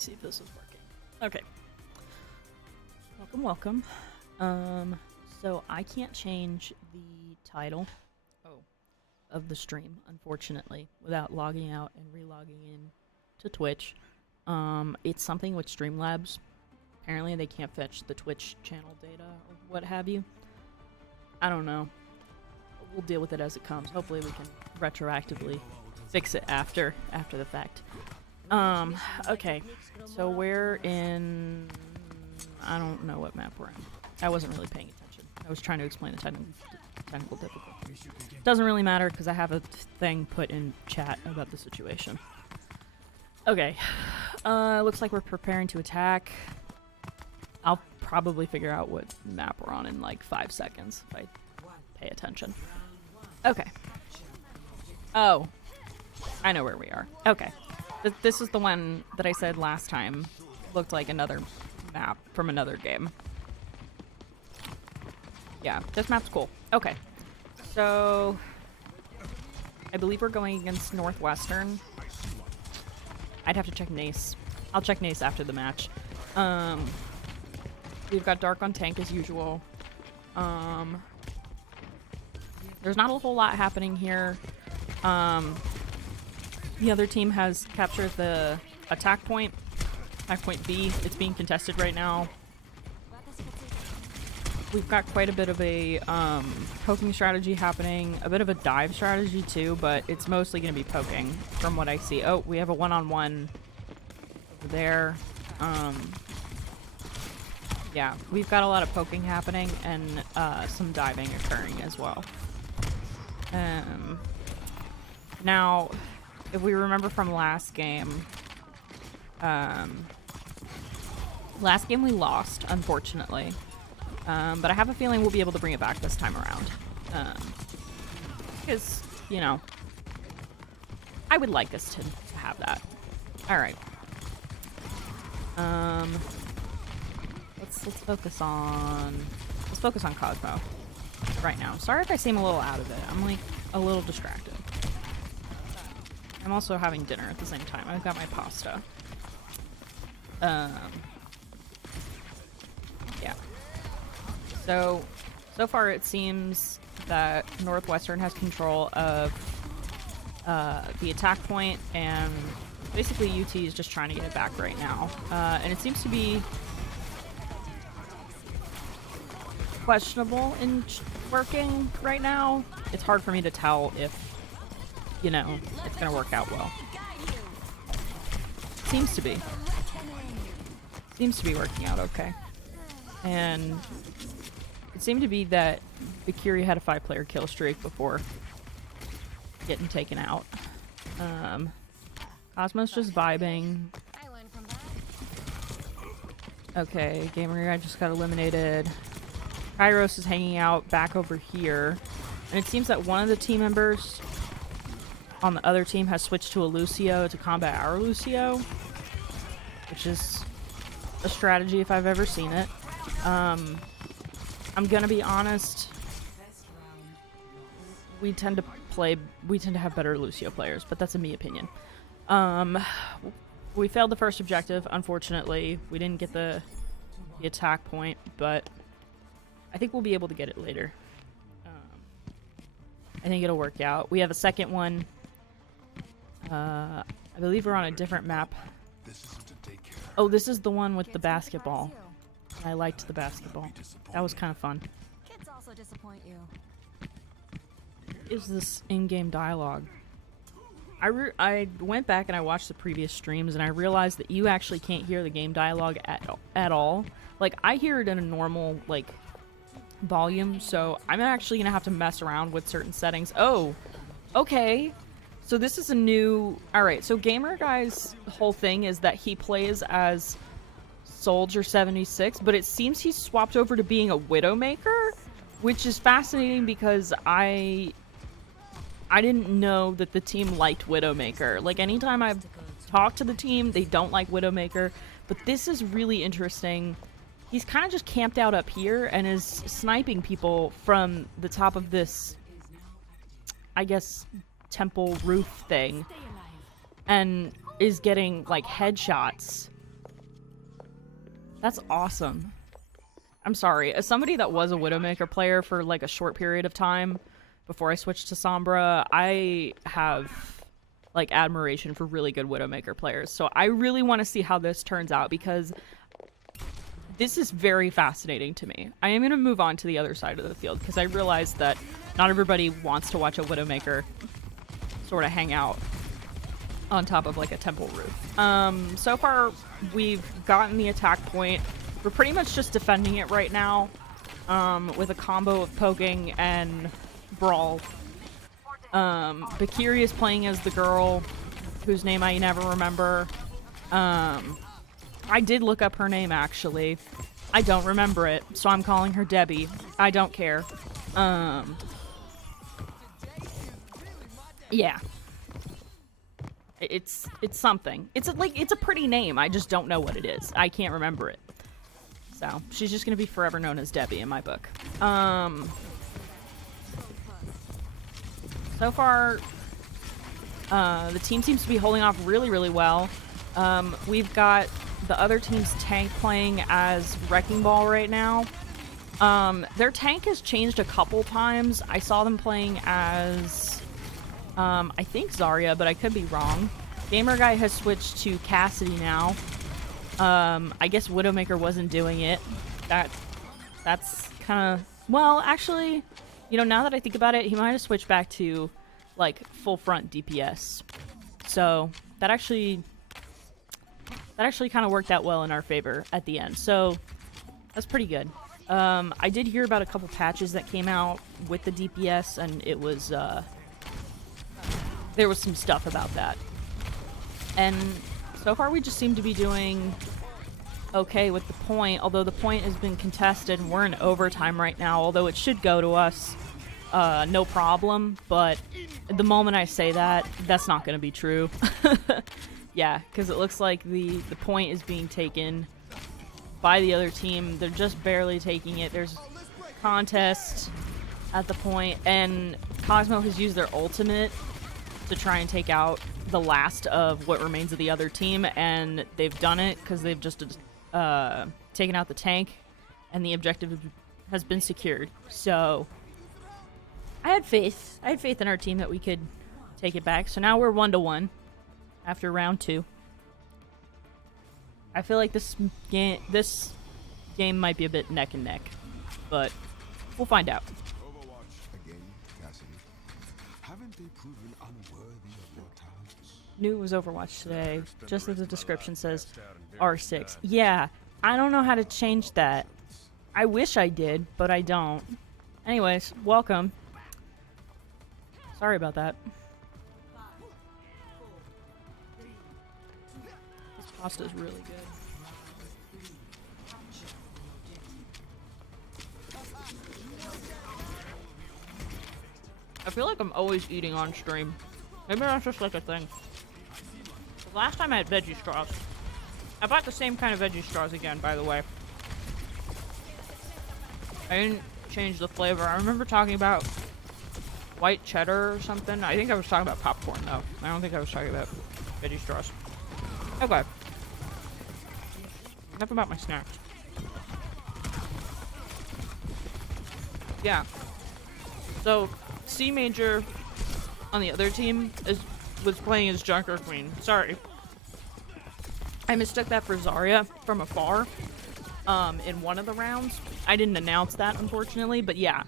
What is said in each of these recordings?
see if this is working. Okay. Welcome. So I can't change the title of the stream, unfortunately, without logging out and re-logging in to Twitch. It's something with Streamlabs. Apparently they can't fetch the Twitch channel data or what have you. I don't know. We'll deal with it as it comes. Hopefully we can retroactively fix it after the fact. Okay. So we're in... I don't know what map we're in. I wasn't really paying attention. I was trying to explain the technical difficulty. Doesn't really matter because I have a thing put in chat about the situation. Okay. Looks like we're preparing to attack. I'll probably figure out what map we're on in like 5 seconds if I pay attention. Okay. Oh. I know where we are. Okay. This is the one that I said last time looked like another map from another game. Yeah, this map's cool. Okay. So, I believe we're going against Northwestern. I'd have to check Nace. I'll check Nace after the match. We've got Dark on tank as usual. There's not a whole lot happening here. The other team has captured the attack point. Attack point B. It's being contested right now. We've got quite a bit of a poking strategy happening. A bit of a dive strategy too, but it's mostly going to be poking from what I see. Oh, we have a one-on-one over there. Yeah, we've got a lot of poking happening and some diving occurring as well. Now, if we remember from last game we lost, unfortunately. But I have a feeling we'll be able to bring it back this time around. Because, you know, I would like us to have that. Alright. Let's focus on... Let's focus on Cosmo right now. Sorry if I seem a little out of it. I'm, like, a little distracted. I'm also having dinner at the same time. I've got my pasta. Yeah. So far it seems that Northwestern has control of the attack point, and basically UT is just trying to get it back right now. And it seems to be questionable in working right now. It's hard for me to tell if, you know, it's gonna work out well. Seems to be working out okay. And it seemed to be that Bakiri had a 5-player kill streak before getting taken out. Cosmo's just vibing. Okay, Gamer Guy just got eliminated. Kairos is hanging out back over here. And it seems that one of the team members on the other team has switched to a Lucio to combat our Lucio, which is a strategy if I've ever seen it. I'm gonna be honest, we tend to have better Lucio players, but that's a me opinion. We failed the first objective, unfortunately. We didn't get the attack point, but I think we'll be able to get it later. I think it'll work out. We have a second one. I believe we're on a different map. Oh, this is the one with the basketball. I liked the basketball. That was kind of fun. Kids also disappoint you. Is this in-game dialogue? I went back and I watched the previous streams and I realized that you actually can't hear the game dialogue at all. Like, I hear it in a normal, like, volume, so I'm actually gonna have to mess around with certain settings. Oh, okay. So this is a new... Alright, so Gamer Guy's whole thing is that he plays as Soldier 76, but it seems he's swapped over to being a Widowmaker, which is fascinating because I didn't know that the team liked Widowmaker. Like, anytime I've talked to the team, they don't like Widowmaker, but this is really interesting. He's kind of just camped out up here and is sniping people from the top of this, I guess, temple roof thing, and is getting, like, headshots That's awesome. I'm sorry. As somebody that was a Widowmaker player for like a short period of time before I switched to Sombra, I have like admiration for really good Widowmaker players. So I really want to see how this turns out because this is very fascinating to me. I am going to move on to the other side of the field because I realize that not everybody wants to watch a Widowmaker sort of hang out on top of like a temple roof. So far, we've gotten the attack point. We're pretty much just defending it right now with a combo of poking and brawl. Bakiri is playing as the girl whose name I never remember. I did look up her name, actually. I don't remember it, so I'm calling her Debbie. I don't care. Yeah. It's something. It's a pretty name. I just don't know what it is. I can't remember it. So, she's just gonna be forever known as Debbie in my book. So far, the team seems to be holding off really, really well. We've got the other team's tank playing as Wrecking Ball right now. Their tank has changed a couple times. I saw them playing as, I think Zarya, but I could be wrong. Gamer Guy has switched to Cassidy now. I guess Widowmaker wasn't doing it. That's kind of... Well, actually, you know, now that I think about it, he might have switched back to, like, full front DPS. So, that actually kind of worked out well in our favor at the end. So, that's pretty good. I did hear about a couple patches that came out with the DPS, and it was, there was some stuff about that. And so far we just seem to be doing okay with the point, although the point has been contested and we're in overtime right now, although it should go to us no problem, but the moment I say that, that's not going to be true. Yeah, because it looks like the point is being taken by the other team. They're just barely taking it. There's contest at the point, and Cosmo has used their ultimate to try and take out the last of what remains of the other team, and they've done it because they've just taken out the tank, and the objective has been secured. So I had faith. I had faith in our team that we could take it back. So now we're 1-1 after round 2. I feel like this game might be a bit neck and neck, but we'll find out. Overwatch again, Cassidy. Haven't they proven unworthy of your talents? Knew it was Overwatch today, just as the description says R6. Yeah, I don't know how to change that. I wish I did, but I don't. Anyways, welcome. Sorry about that. This pasta is really good. I feel like I'm always eating on stream. Maybe that's just like a thing. The last time I had veggie straws. I bought the same kind of veggie straws again, by the way. I didn't change the flavor. I remember talking about white cheddar or something. I think I was talking about popcorn, though. I don't think I was talking about veggie straws. Okay. Enough about my snacks. Yeah. So, C Major on the other team was playing as Junker Queen. Sorry. I mistook that for Zarya from afar in one of the rounds. I didn't announce that, unfortunately, but yeah.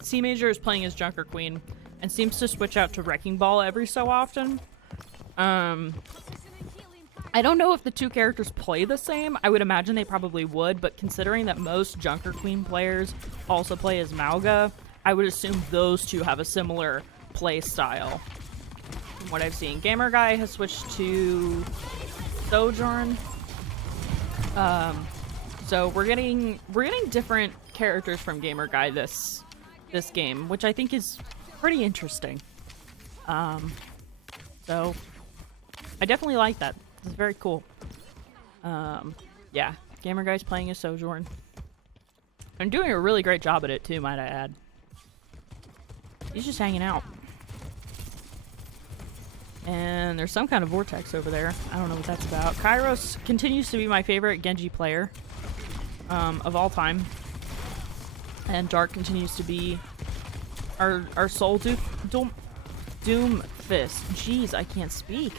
C Major is playing as Junker Queen and seems to switch out to Wrecking Ball every so often. I don't know if the two characters play the same. I would imagine they probably would, but considering that most Junker Queen players also play as Mauga, I would assume those two have a similar play style from what I've seen. Gamer Guy has switched to Sojourn. So we're getting different characters from Gamer Guy this game, which I think is pretty interesting. So I definitely like that. It's very cool. Yeah, Gamer Guy's playing as Sojourn. And doing a really great job at it too, might I add. He's just hanging out. And there's some kind of vortex over there. I don't know what that's about. Kairos continues to be my favorite Genji player. of all time. And Dark continues to be our sole Doom Fist. Jeez, I can't speak.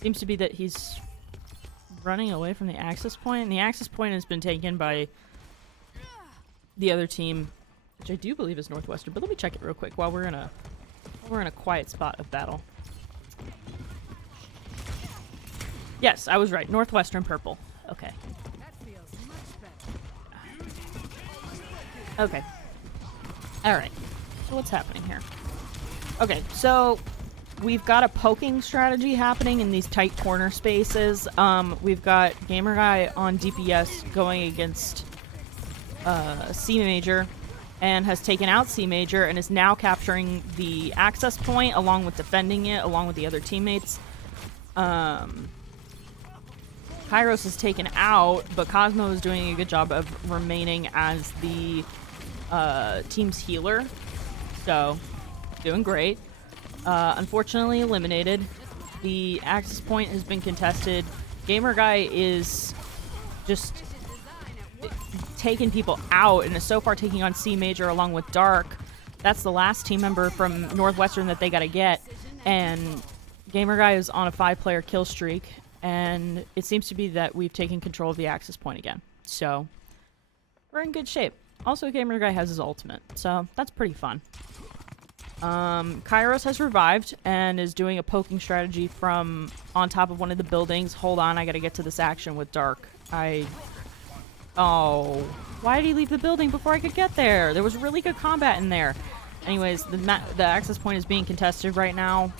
Seems to be that he's running away from the access point, and the access point has been taken by the other team, which I do believe is Northwestern. But let me check it real quick while we're in a quiet spot of battle. Yes, I was right. Northwestern purple. Okay. Okay. Alright. So what's happening here? Okay, so we've got a poking strategy happening in these tight corner spaces. We've got Gamer Guy on DPS going against C Major and has taken out C Major and is now capturing the access point along with defending it along with the other teammates. Kairos is taken out, but Cosmo is doing a good job of remaining as the team's healer. So, doing great. Unfortunately eliminated. The access point has been contested. Gamer Guy is just taking people out and is so far taking on C Major along with Dark. That's the last team member from Northwestern that they gotta get. And Gamer Guy is on a 5-player kill streak. And it seems to be that we've taken control of the access point again. So, we're in good shape. Also, Gamer Guy has his ultimate, so that's pretty fun. Kairos has revived and is doing a poking strategy from on top of one of the buildings. Hold on, I gotta get to this action with Dark. Oh, why did he leave the building before I could get there? There was really good combat in there. Anyways, the access point is being contested right now.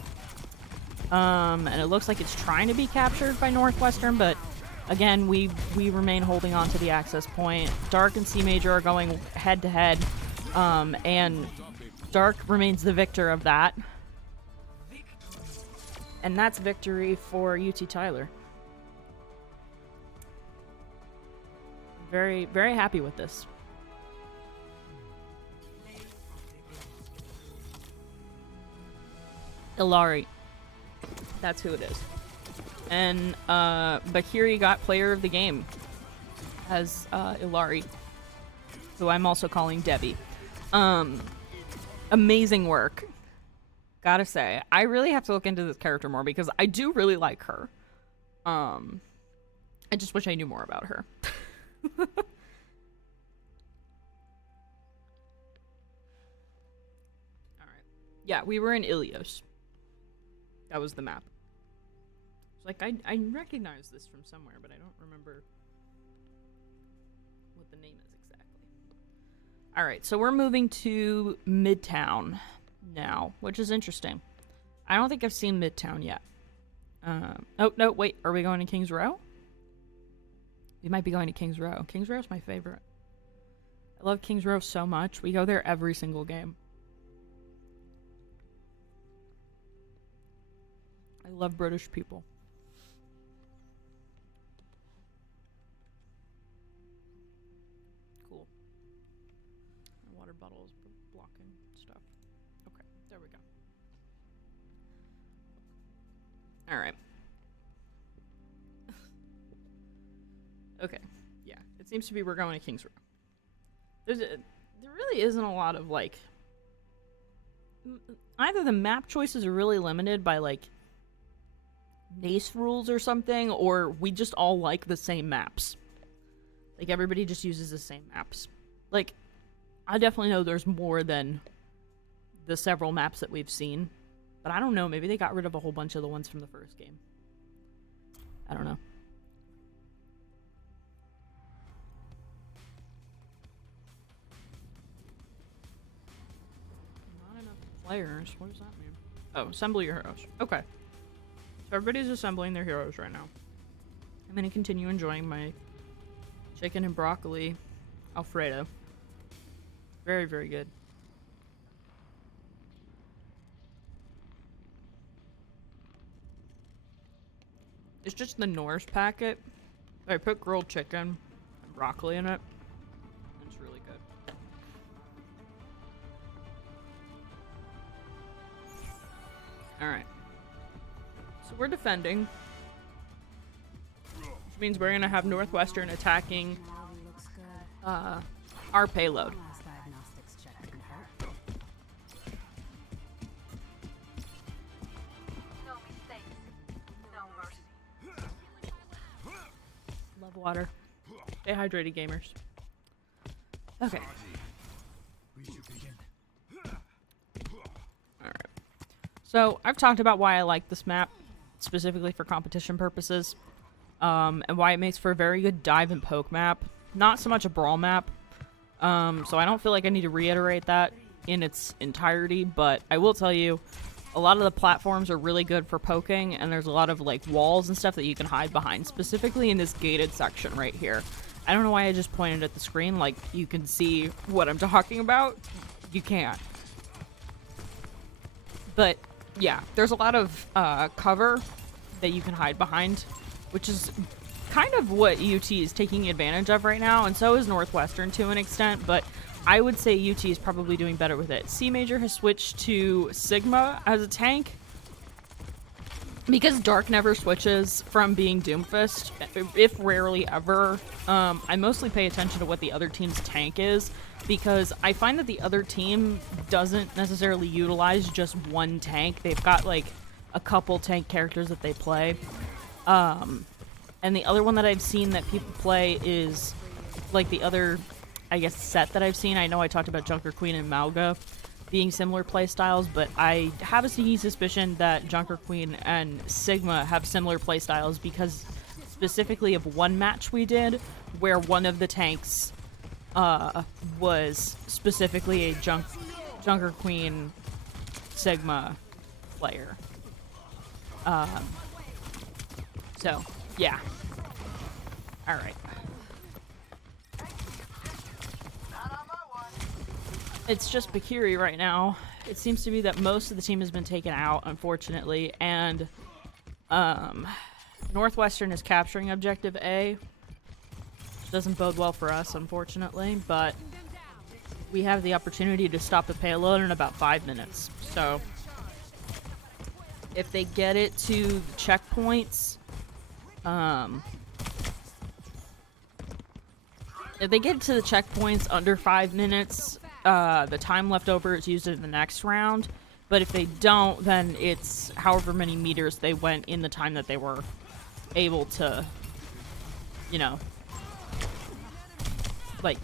And it looks like it's trying to be captured by Northwestern, but again, we remain holding on to the access point. Dark and C Major are going head to head, and Dark remains the victor of that. And that's victory for UT Tyler. Very, very happy with this. Ilari. That's who it is. And Bakiri got player of the game as Ilari, who I'm also calling Debbie. Amazing work. Gotta say, I really have to look into this character more because I do really like her. I just wish I knew more about her. Alright. Yeah, we were in Ilios. That was the map. It's like, I recognize this from somewhere, but I don't remember what the name is exactly. Alright, so we're moving to Midtown now, which is interesting. I don't think I've seen Midtown yet. Oh, no, wait. Are we going to Kings Row? We might be going to Kings Row. Kings Row is my favorite. I love Kings Row so much. We go there every single game. I love British people. Cool. My water bottle is blocking stuff. Okay, there we go. Alright. Okay, yeah. It seems to be we're going to Kings Row. There really isn't a lot of, like... Either the map choices are really limited by, like, NACE rules or something, or we just all like the same maps. Like, everybody just uses the same maps. Like, I definitely know there's more than the several maps that we've seen. But I don't know, maybe they got rid of a whole bunch of the ones from the first game. I don't know. Not enough players. What does that mean? Oh, assemble your heroes. Okay. So everybody's assembling their heroes right now. I'm gonna continue enjoying my chicken and broccoli Alfredo. Very, very good. It's just the Norse packet. I put grilled chicken and broccoli in it. It's really good. Alright. So we're defending. which means we're gonna have Northwestern attacking Looks good. our payload. Last diagnostics check confirmed. No mistakes. No mercy. Love water. Stay hydrated, gamers. Okay. Alright. So, I've talked about why I like this map, specifically for competition purposes, and why it makes for a very good dive and poke map. Not so much a brawl map, so I don't feel like I need to reiterate that in its entirety, but I will tell you, a lot of the platforms are really good for poking, and there's a lot of, like, walls and stuff that you can hide behind, specifically in this gated section right here. I don't know why I just pointed at the screen, like, you can see what I'm talking about. You can't. But, yeah, there's a lot of cover that you can hide behind, which is kind of what UT is taking advantage of right now, and so is Northwestern to an extent, but I would say UT is probably doing better with it. C Major has switched to Sigma as a tank. Because Dark never switches from being Doomfist, if rarely ever, I mostly pay attention to what the other team's tank is, because I find that the other team doesn't necessarily utilize just one tank. They've got, like, a couple tank characters that they play. And the other one that I've seen that people play is, like, the other, I guess, set that I've seen. I know I talked about Junker Queen and Mauga being similar playstyles, but I have a sneaky suspicion that Junker Queen and Sigma have similar playstyles because specifically of one match we did where one of the tanks was specifically a Junker Queen Sigma player. So, yeah. Alright. It's just Bakiri right now. It seems to be that most of the team has been taken out, unfortunately, and Northwestern is capturing Objective A, which doesn't bode well for us, unfortunately, but we have the opportunity to stop the payload in about 5 minutes. So, if they get it to checkpoints, if they get to the checkpoints under 5 minutes, the time left over is used in the next round, but if they don't, then it's however many meters they went in the time that they were able to, you know, like,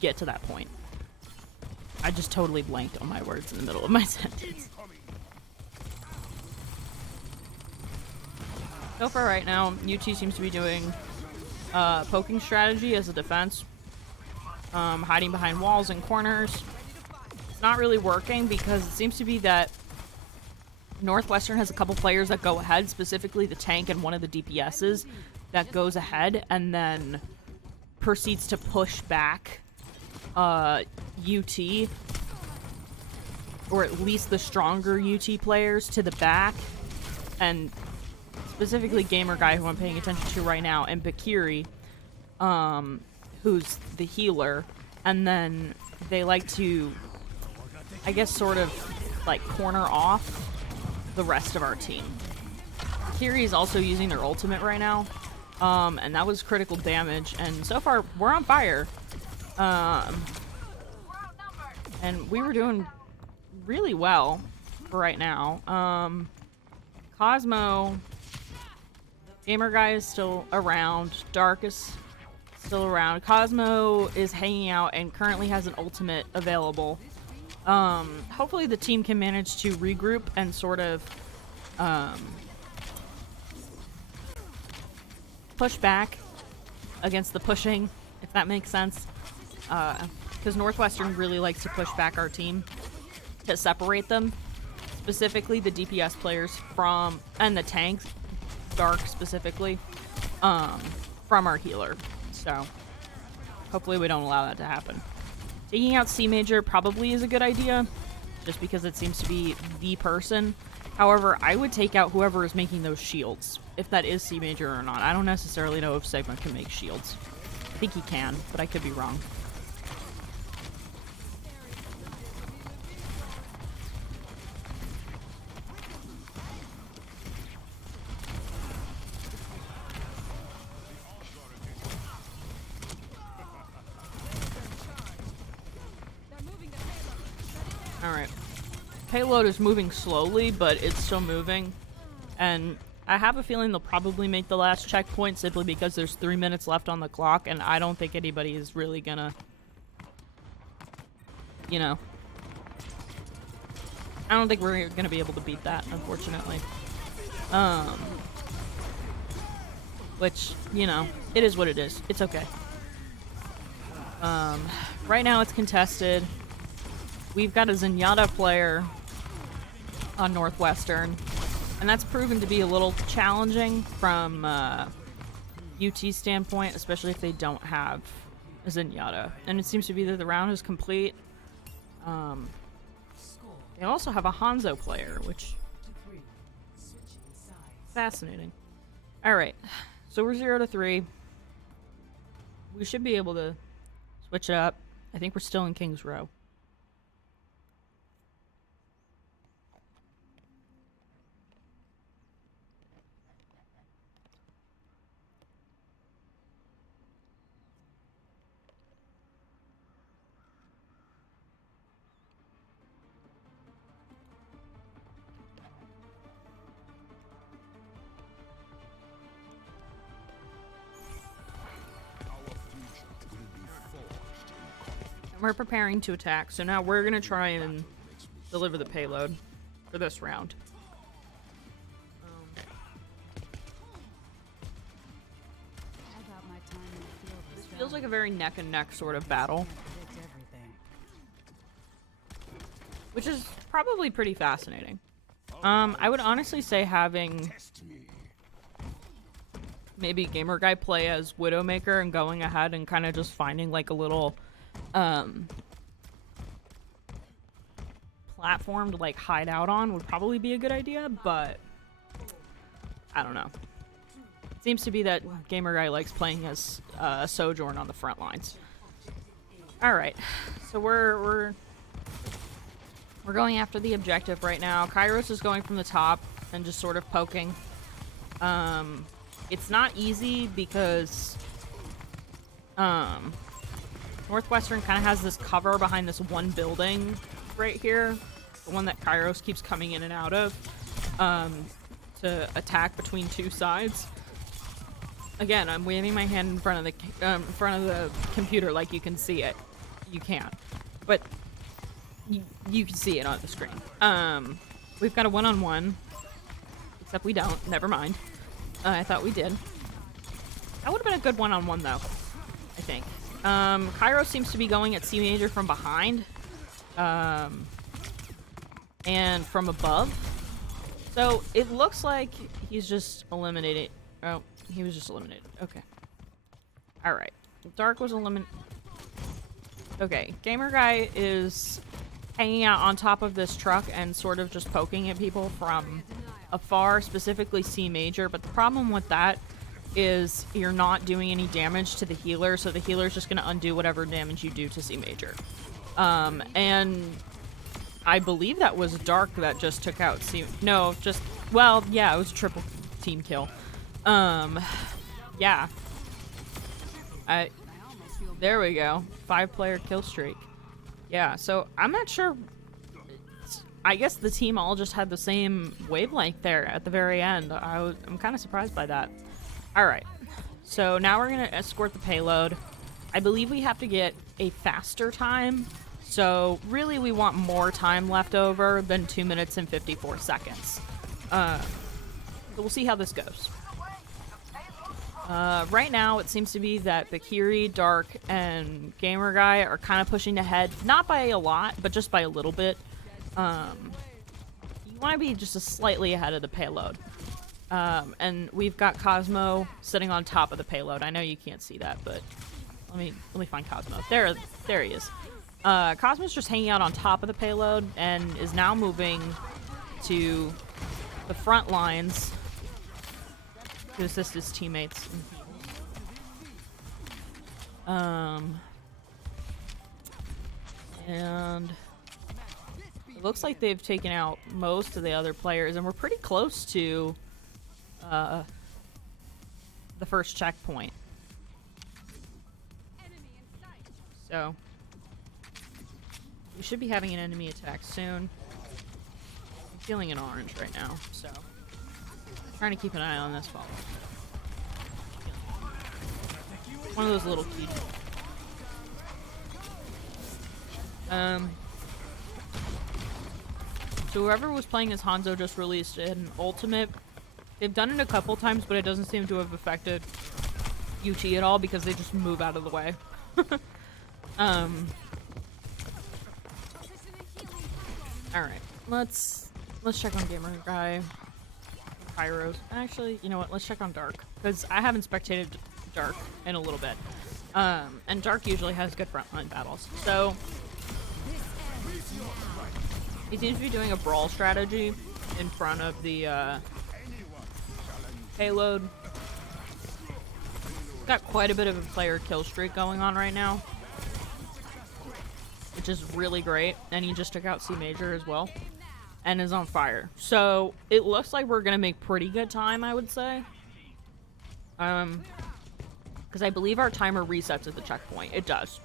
get to that point. I just totally blanked on my words in the middle of my sentence. So far right now, UT seems to be doing poking strategy as a defense. Hiding behind walls and corners. It's not really working because it seems to be that Northwestern has a couple players that go ahead, specifically the tank and one of the DPSs that goes ahead and then proceeds to push back UT, or at least the stronger UT players, to the back, and specifically Gamer Guy, who I'm paying attention to right now, and Bakiri, who's the healer, and then they like to, I guess, sort of, like, corner off the rest of our team. Bakiri is also using their ultimate right now, and that was critical damage, and so far, we're on fire. And we were doing really well for right now. Cosmo, Gamer Guy is still around, Dark is still around. Cosmo is hanging out and currently has an ultimate available. Hopefully the team can manage to regroup and sort of push back against the pushing, if that makes sense. Because Northwestern really likes to push back our team to separate them, specifically the DPS players from, and the tanks, Dark specifically, from our healer. So, hopefully we don't allow that to happen. Taking out C Major probably is a good idea, just because it seems to be the person. However, I would take out whoever is making those shields, if that is C Major or not. I don't necessarily know if Sigma can make shields. I think he can, but I could be wrong. payload is moving slowly, but it's still moving. And I have a feeling they'll probably make the last checkpoint simply because there's 3 minutes left on the clock, and I don't think anybody is really gonna, you know, I don't think we're gonna be able to beat that, unfortunately. Which, you know, it is what it is. It's okay. Right now it's contested. We've got a Zenyatta player on Northwestern, and that's proven to be a little challenging from UT standpoint, especially if they don't have a Zenyatta. And it seems to be that the round is complete. They also have a Hanzo player, which fascinating. All right, so we're 0-3. We should be able to switch it up. I think we're still in King's Row. We're preparing to attack, so now we're gonna try and deliver the payload for this round. This feels like a very neck and neck sort of battle, which is probably pretty fascinating. I would honestly say having maybe Gamer Guy play as Widowmaker and going ahead and kind of just finding like a little platform to like hide out on would probably be a good idea, but I don't know. It seems to be that Gamer Guy likes playing as Sojourn on the front lines. All right, so we're going after the objective right now. Kairos is going from the top and just sort of poking. It's not easy because Northwestern kind of has this cover behind this one building right here, the one that Kairos keeps coming in and out of, to attack between two sides. Again, I'm waving my hand in front of the computer like you can see it. You can't, but you can see it on the screen. We've got a one-on-one, except we don't. Never mind. I thought we did. That would have been a good one-on-one though, I think. Cairo seems to be going at C major from behind, and from above. So it looks like he's just eliminated. Oh, he was just eliminated. Okay. All right. Dark was eliminated. Okay. Gamer Guy is hanging out on top of this truck and sort of just poking at people from afar, specifically C major. But the problem with that is you're not doing any damage to the healer, so the healer's just going to undo whatever damage you do to C major. And I believe that was Dark that just took out C... No, just... Well, yeah, it was a triple team kill. Yeah. There we go. 5-player kill streak. Yeah, so I'm not sure... I guess the team all just had the same wavelength there at the very end. I'm kind of surprised by that. Alright, so now we're going to escort the payload. I believe we have to get a faster time, so really we want more time left over than 2 minutes and 54 seconds. So we'll see how this goes. Right now it seems to be that Bakiri, Dark, and Gamer Guy are kind of pushing ahead, not by a lot, but just by a little bit. You want to be just a slightly ahead of the payload. And we've got Cosmo sitting on top of the payload. I know you can't see that, but let me find Cosmo. There he is. Cosmo's just hanging out on top of the payload and is now moving to the front lines to assist his teammates. And it looks like they've taken out most of the other players, and we're pretty close to the first checkpoint. So we should be having an enemy attack soon. feeling an orange right now, so trying to keep an eye on this ball. One of those little keys. So whoever was playing as Hanzo just released an ultimate. They've done it a couple times, but it doesn't seem to have affected UT at all because they just move out of the way. Alright, let's check on Gamer Guy. Pyros. Actually, you know what? Let's check on Dark. Because I haven't spectated Dark in a little bit. And Dark usually has good frontline battles. So, he seems to be doing a brawl strategy in front of the payload. Got quite a bit of a player kill streak going on right now, which is really great. And he just took out C Major as well and is on fire. So it looks like we're gonna make pretty good time, I would say. Because I believe our timer resets at the checkpoint. It does.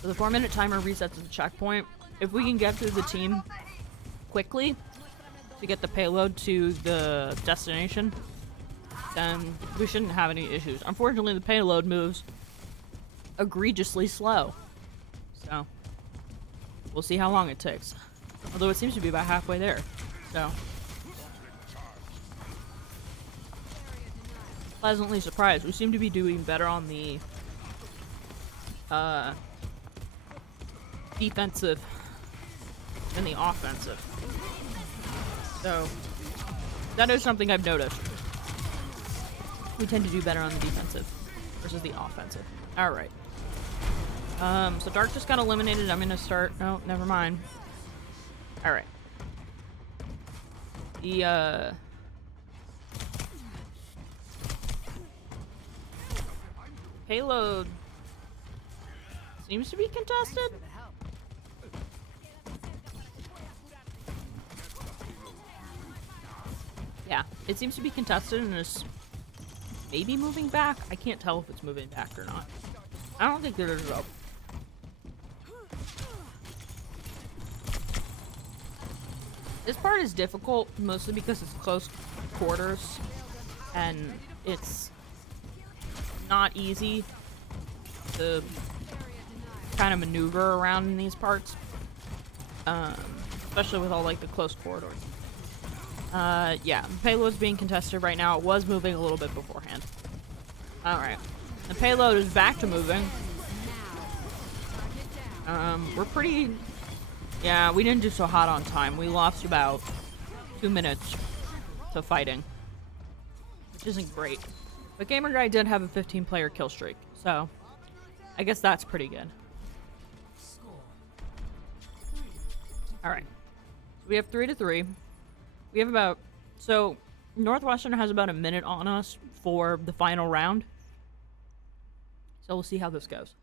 So the 4-minute timer resets at the checkpoint. If we can get through the team quickly to get the payload to the destination, then we shouldn't have any issues. Unfortunately, the payload moves egregiously slow. So we'll see how long it takes. Although it seems to be about halfway there. So pleasantly surprised. We seem to be doing better on the defensive than the offensive. So that is something I've noticed. We tend to do better on the defensive versus the offensive. Alright. So Dark just got eliminated. I'm gonna start. No, never mind. Alright. The payload seems to be contested. Yeah, it seems to be contested and is maybe moving back. I can't tell if it's moving back or not. I don't think there's a... This part is difficult, mostly because it's close quarters, and it's not easy to kind of maneuver around in these parts, especially with all like the close corridors. Yeah, the payload's being contested right now. It was moving a little bit beforehand. Alright. The payload is back to moving. We're pretty... Yeah, we didn't do so hot on time. We lost about 2 minutes to fighting, which isn't great. But Gamer Guy did have a 15-player kill streak, so I guess that's pretty good. Alright. So we have 3-3. We have about... So, Northwestern has about a minute on us for the final round. So we'll see how this goes.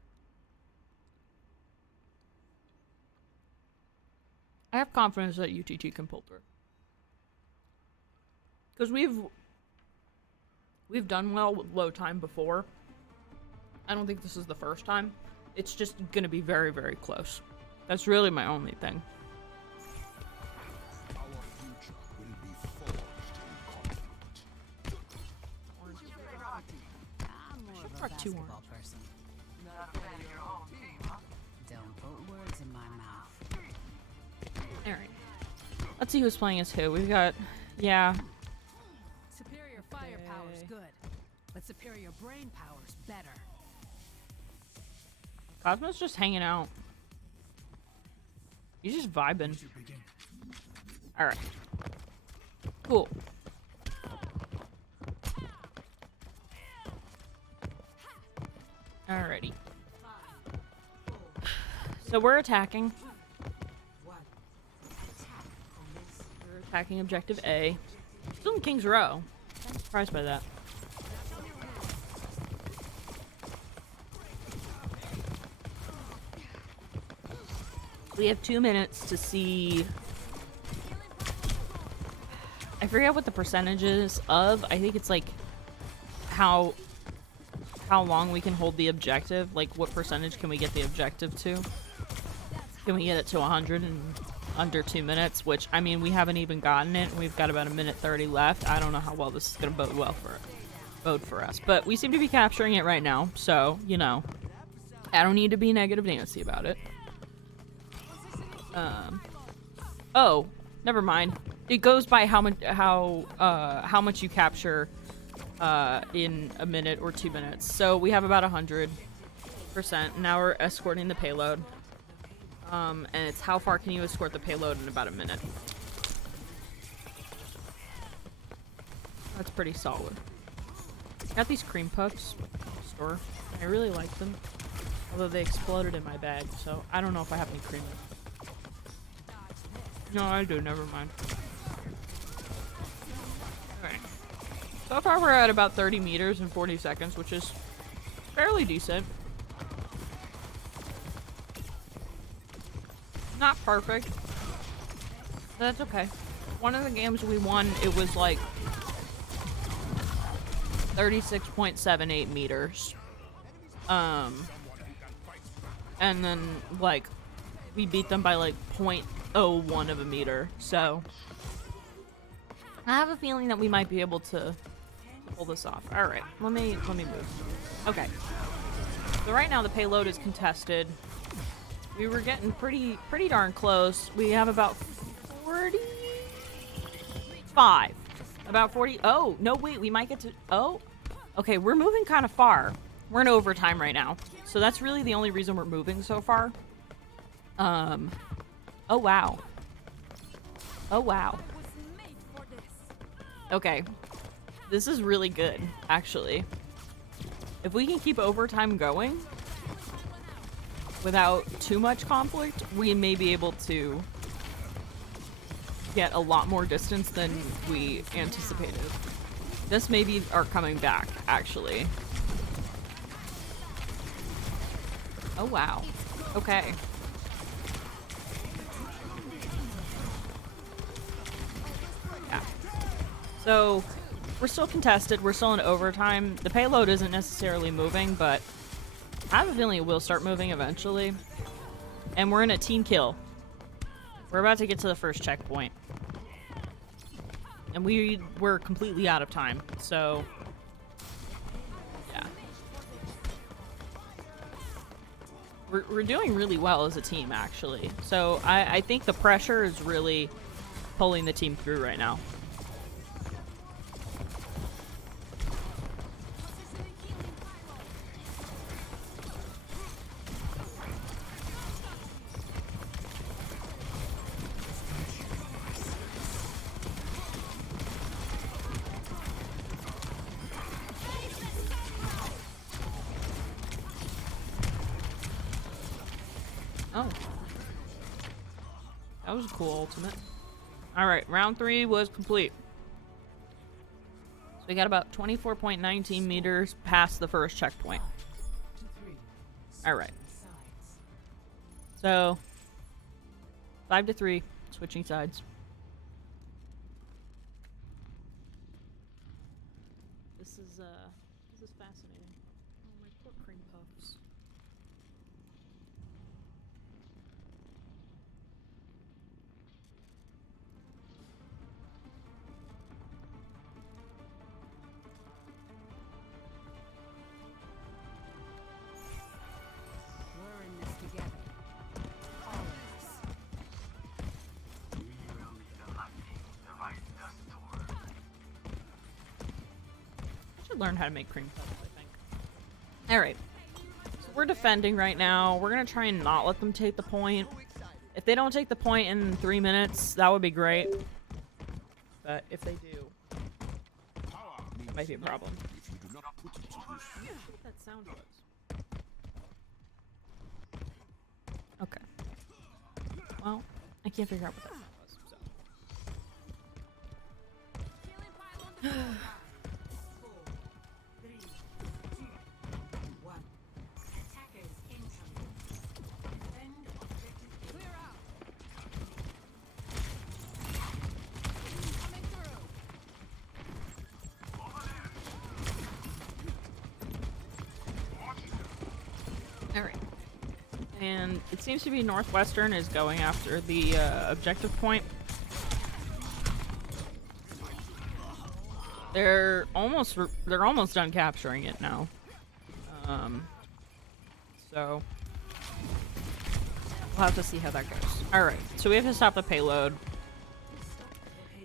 I have confidence that UTT can pull through. Because we've done well with low time before. I don't think this is the first time. It's just going to be very, very close. That's really my only thing. Our future will be forged in conflict. I'm more of a brought two basketball person. Don't put words in my mouth. Alright. Let's see who's playing as who. We've got... Yeah. Superior firepower's good, but superior brain power's better. Cosmo's just hanging out. He's just vibing. Alright. Cool. Alrighty. So we're attacking. We're attacking objective A. Still in King's Row. I'm surprised by that. We have 2 minutes to see... I forget what the percentage is of. I think it's like how long we can hold the objective. Like what percentage can we get the objective to? Can we get it to 100 and under 2 minutes, which, I mean, we haven't even gotten it. We've got about 1:30 left. I don't know how well this is going to bode for us. But we seem to be capturing it right now, so, you know, I don't need to be negative Nancy about it. Oh, never mind. It goes by how much you capture in a minute or 2 minutes. So we have about 100%. Now we're escorting the payload. And it's how far can you escort the payload in about a minute. That's pretty solid. Got these cream puffs in the store. I really like them. Although they exploded in my bag, so I don't know if I have any cream. No, I do. Never mind. Alright. So far we're at about 30 meters in 40 seconds, which is fairly decent. Not perfect. But that's okay. One of the games we won, it was like 36.78 meters. And then, like, we beat them by like 0.01 of a meter. So I have a feeling that we might be able to pull this off. All right, let me move. Okay. So right now the payload is contested. We were getting pretty darn close. We have about 45. About 40. Oh, no, wait, we might get to... Oh, okay, we're moving kind of far. We're in overtime right now. So that's really the only reason we're moving so far. Oh, wow. Oh, wow. Okay. This is really good, actually. If we can keep overtime going without too much conflict, we may be able to get a lot more distance than we anticipated. This may be our coming back, actually. Oh, wow. Okay. Yeah. So, we're still contested. We're still in overtime. The payload isn't necessarily moving, but I have a feeling it will start moving eventually. And we're in a team kill. We're about to get to the first checkpoint. And we're completely out of time, so... yeah. We're doing really well as a team, actually. So I think the pressure is really pulling the team through right now. Oh. That was a cool ultimate. Alright, round 3 was complete. So we got about 24.19 meters past the first checkpoint. Alright. So, 5-3, switching sides. This is fascinating. Oh, my poor cream puffs. We're in this together. All of us. I should learn how to make cream puffs, I think. Alright. So we're defending right now. We're gonna try and not let them take the point. If they don't take the point in 3 minutes, that would be great. But if they do, that might be a problem. If you do not put it to use. I don't know what that sound was. Okay. Well, I can't figure out what that sound was, so. Alright. And it seems to be Northwestern is going after the objective point. They're almost done capturing it now. So we'll have to see how that goes. All right, so we have to stop the payload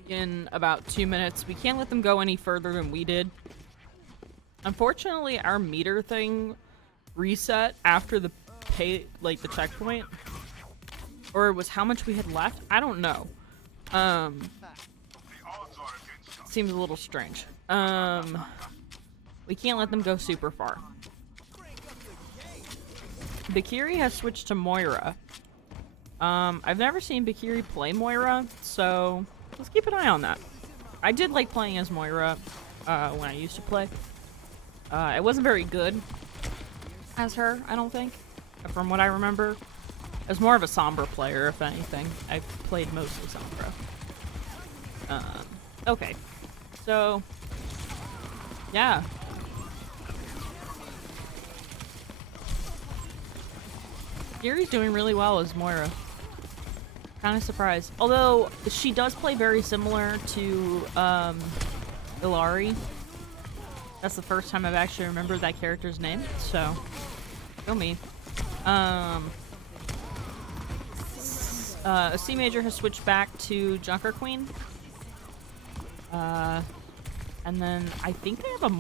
in about 2 minutes. We can't let them go any further than we did. Unfortunately, our meter thing reset after the the checkpoint, or it was how much we had left. I don't know. Seems a little strange. We can't let them go super far. Bakiri has switched to Moira. I've never seen Bakiri play Moira, so let's keep an eye on that. I did like playing as Moira when I used to play. I wasn't very good as her, I don't think, from what I remember. I was more of a Sombra player, if anything. I've played mostly Sombra. Okay. So, yeah. Yuri's doing really well as Moira. Kind of surprised. Although, she does play very similar to, Ilari. That's the first time I've actually remembered that character's name, so go me. A C Major has switched back to Junker Queen. And then I think they have a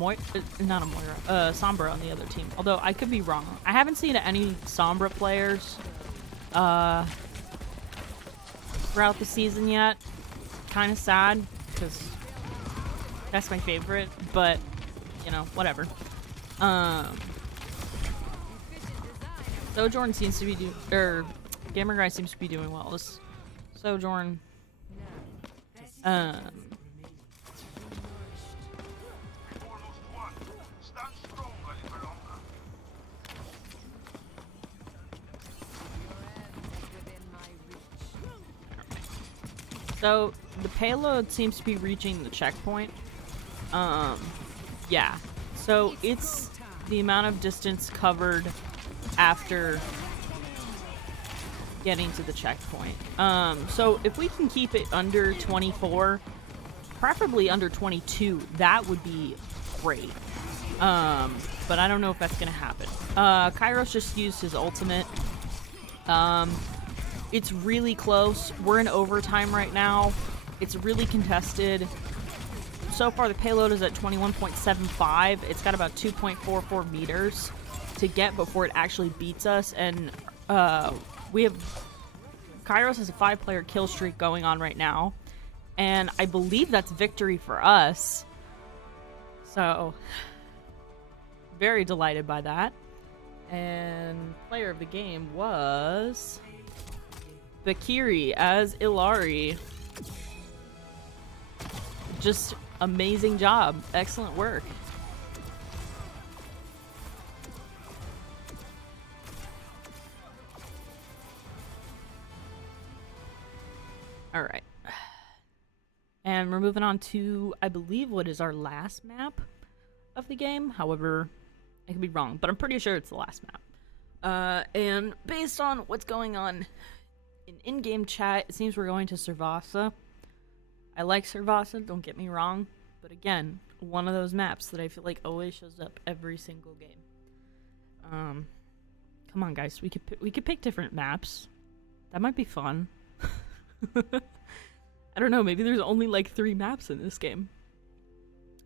Sombra on the other team. Although I could be wrong. I haven't seen any Sombra players throughout the season yet. Kind of sad because that's my favorite, but you know, whatever. Sojourn seems to be Gamer Guy seems to be doing well. This Sojourn. So the payload seems to be reaching the checkpoint. Yeah. So it's the amount of distance covered after getting to the checkpoint. So if we can keep it under 24, preferably under 22, that would be great. But I don't know if that's gonna happen. Kairos just used his ultimate. It's really close. We're in overtime right now. It's really contested. So far, the payload is at 21.75. It's got about 2.44 meters to get before it actually beats us. And we have... Kairos has a 5-player kill streak going on right now. And I believe that's victory for us. So, very delighted by that. And player of the game was... Bakiri as Ilari. Just amazing job. Excellent work. Alright. And we're moving on to, I believe, what is our last map of the game. However, I could be wrong, but I'm pretty sure it's the last map. And based on what's going on in-game chat, it seems we're going to Servasa. I like Servasa, don't get me wrong, but again, one of those maps that I feel like always shows up every single game. Come on, guys, we could pick different maps. That might be fun. I don't know, maybe there's only like 3 maps in this game.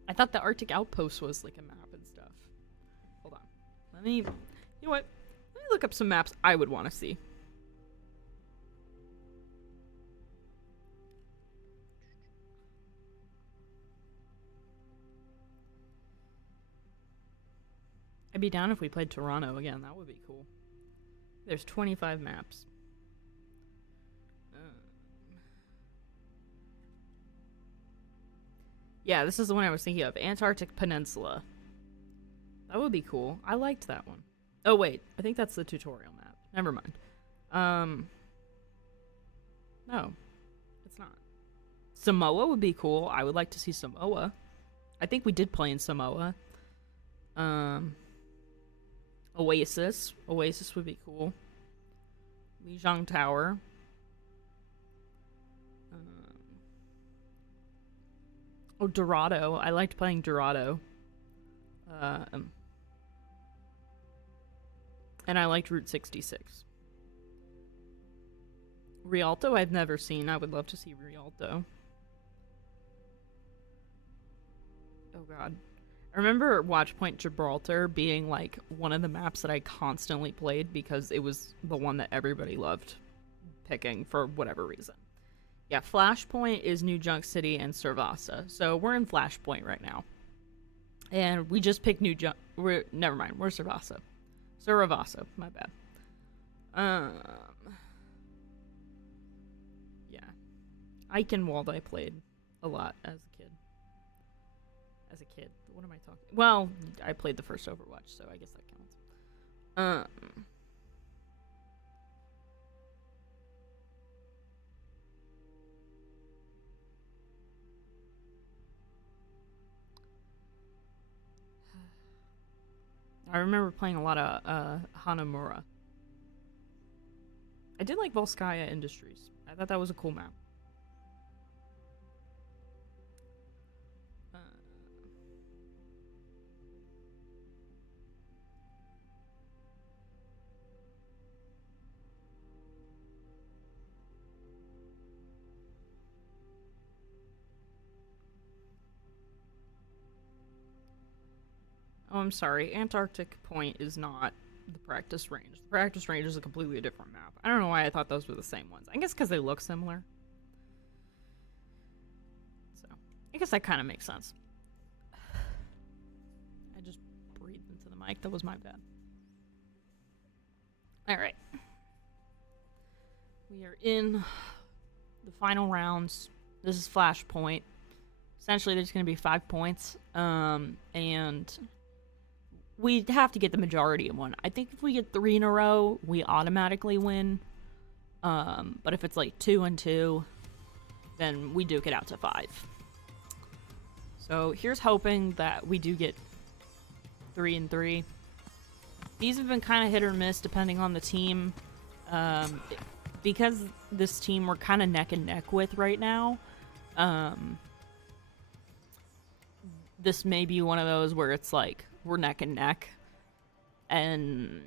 I thought the Arctic Outpost was like a map and stuff. Hold on. You know what? Let me look up some maps I would want to see. I'd be down if we played Toronto again. That would be cool. There's 25 maps. Yeah, this is the one I was thinking of. Antarctic Peninsula. That would be cool. I liked that one. Oh, wait. I think that's the tutorial map. Never mind. No. It's not. Samoa would be cool. I would like to see Samoa. I think we did play in Samoa. Oasis. Oasis would be cool. Lijiang Tower. Dorado. I liked playing Dorado. And I liked Route 66. Rialto I've never seen. I would love to see Rialto. Oh god. I remember Watchpoint Gibraltar being like one of the maps that I constantly played because it was the one that everybody loved picking for whatever reason. Yeah, Flashpoint is New Junk City and Cervasa. So we're in Flashpoint right now. And we just picked New Junk. Never mind, we're Cervasa. Cervasa, my bad. Yeah. Eichenwald I played a lot as a kid. What am I talking? Well, I played the first Overwatch, so I guess that counts. I remember playing a lot of Hanamura. I did like Volskaya Industries. I thought that was a cool map. Oh, I'm sorry. Antarctic Point is not the practice range. The practice range is a completely different map. I don't know why I thought those were the same ones. I guess because they look similar. So, I guess that kind of makes sense. I just breathed into the mic. That was my bad. Alright. We are in the final rounds. This is Flashpoint. Essentially, there's going to be 5 points. And we have to get the majority of one. I think if we get 3 in a row, we automatically win. But if it's like 2 and 2, then we duke it out to 5. So here's hoping that we do get 3 and 3. These have been kind of hit or miss depending on the team. Because this team we're kind of neck and neck with right now. This may be one of those where it's like we're neck and neck, and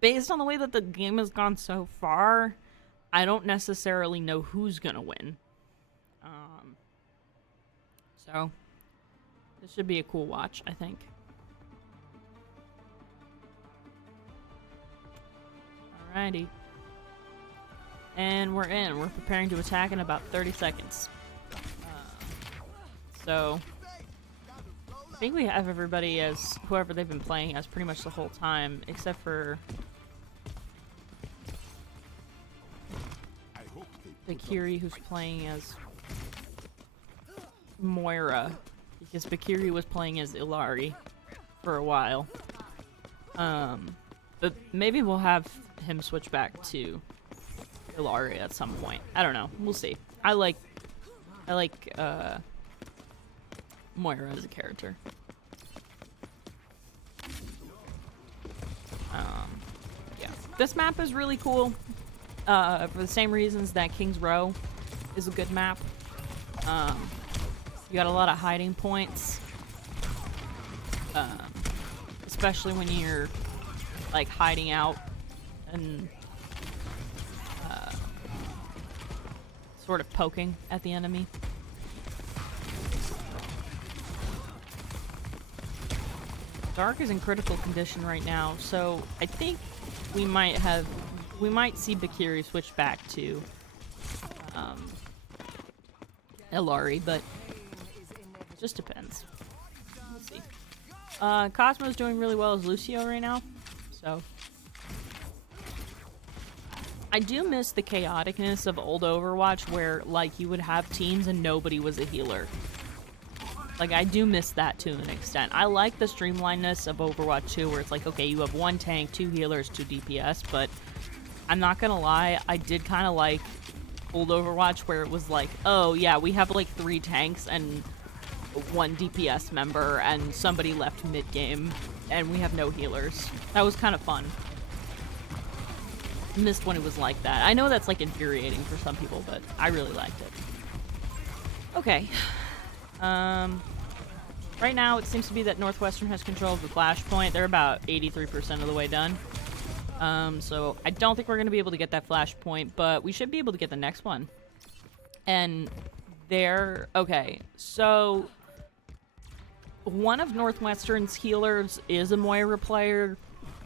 based on the way that the game has gone so far, I don't necessarily know who's gonna win. So this should be a cool watch, I think. Alrighty, and we're in. We're preparing to attack in about 30 seconds. So I think we have everybody as whoever they've been playing as pretty much the whole time, except for Bakiri, who's playing as Moira, because Bakiri was playing as Ilari for a while. But maybe we'll have him switch back to Ilari at some point. I don't know. We'll see. I like Moira as a character. Yeah. This map is really cool. For the same reasons that King's Row is a good map. You got a lot of hiding points. Especially when you're like hiding out and sort of poking at the enemy. Dark is in critical condition right now, so I think we might see Bakiri switch back to Ilari, but it just depends. We'll see. Cosmo's doing really well as Lucio right now, so I do miss the chaoticness of old Overwatch where like you would have teams and nobody was a healer. Like, I do miss that to an extent. I like the streamlinedness of Overwatch 2, where it's like, okay, you have 1 tank, 2 healers, 2 DPS, but I'm not gonna lie, I did kind of like old Overwatch, where it was like, oh, yeah, we have, like, 3 tanks and 1 DPS member, and somebody left mid-game, and we have no healers. That was kind of fun. missed when it was like that. I know that's like infuriating for some people, but I really liked it. Okay. Right now it seems to be that Northwestern has control of the flashpoint. They're about 83% of the way done. So I don't think we're going to be able to get that flashpoint, but we should be able to get the next one. And okay, so one of Northwestern's healers is a Moira player,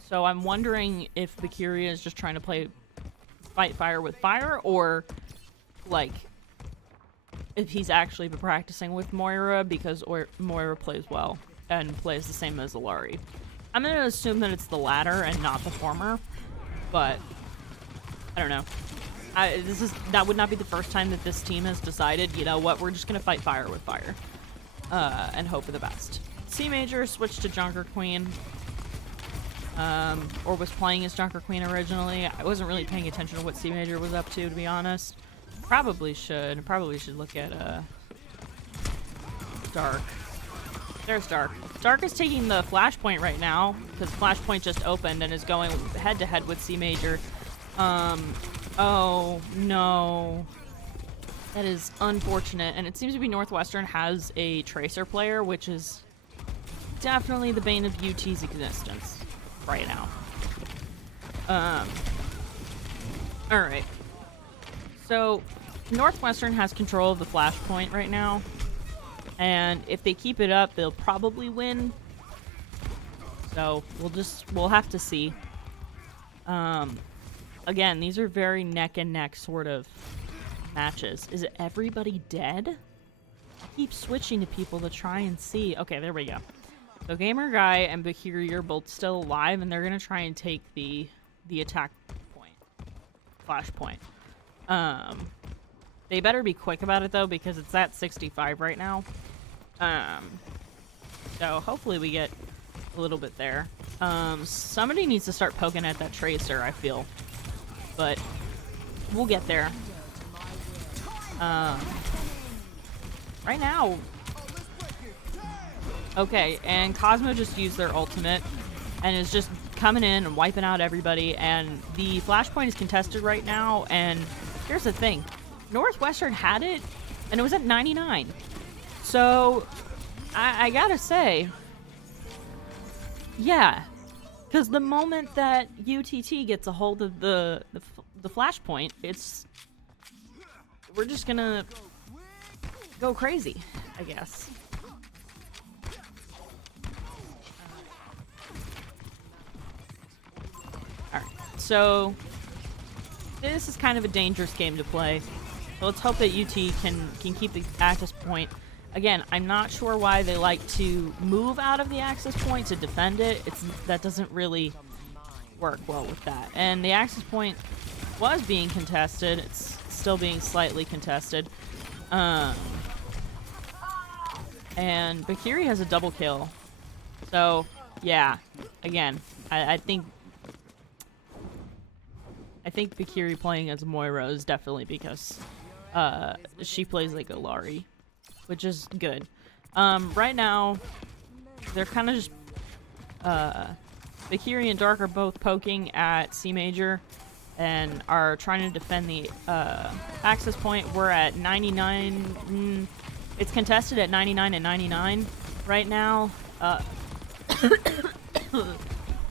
so I'm wondering if Valkyria is just trying to fight fire with fire, or like if he's actually been practicing with Moira, because Moira plays well and plays the same as Alari. I'm gonna assume that it's the latter and not the former, but I don't know. That would not be the first time that this team has decided, you know what, we're just gonna fight fire with fire, and hope for the best. C Major switched to Junker Queen, or was playing as Junker Queen originally. I wasn't really paying attention to what C Major was up to be honest. Probably should look at Dark. There's Dark. Dark is taking the flashpoint right now because flashpoint just opened and is going head to head with C Major. Oh no, that is unfortunate. And it seems to be Northwestern has a Tracer player, which is definitely the bane of UT's existence right now. All right. So Northwestern has control of the flashpoint right now, and if they keep it up, they'll probably win. So we'll have to see. Again, these are very neck and neck sort of matches. Is everybody dead? I keep switching to people to try and see. Okay, there we go. So Gamer Guy and Bahiri are both still alive, and they're gonna try and take the attack point, flashpoint. They better be quick about it though, because it's at 65 right now. So hopefully we get a little bit there. Somebody needs to start poking at that Tracer, I feel. But we'll get there. Right now. Okay, and Cosmo just used their ultimate and is just coming in and wiping out everybody, and the flashpoint is contested right now, and here's the thing. Northwestern had it, and it was at 99. So, I gotta say, yeah, because the moment that UTT gets a hold of the flashpoint, we're just gonna go crazy, I guess. Alright, so this is kind of a dangerous game to play. So let's hope that UT can keep the access point. Again, I'm not sure why they like to move out of the access point to defend it. That doesn't really work well with that. And the access point was being contested. It's still being slightly contested. And Bakiri has a double kill. So, yeah. Again, I think Bakiri playing as Moira is definitely because she plays like Alari, which is good. Right now, they're kind of just Bakiri and Dark are both poking at C Major and are trying to defend the access point. We're at 99. It's contested at 99 and 99 right now.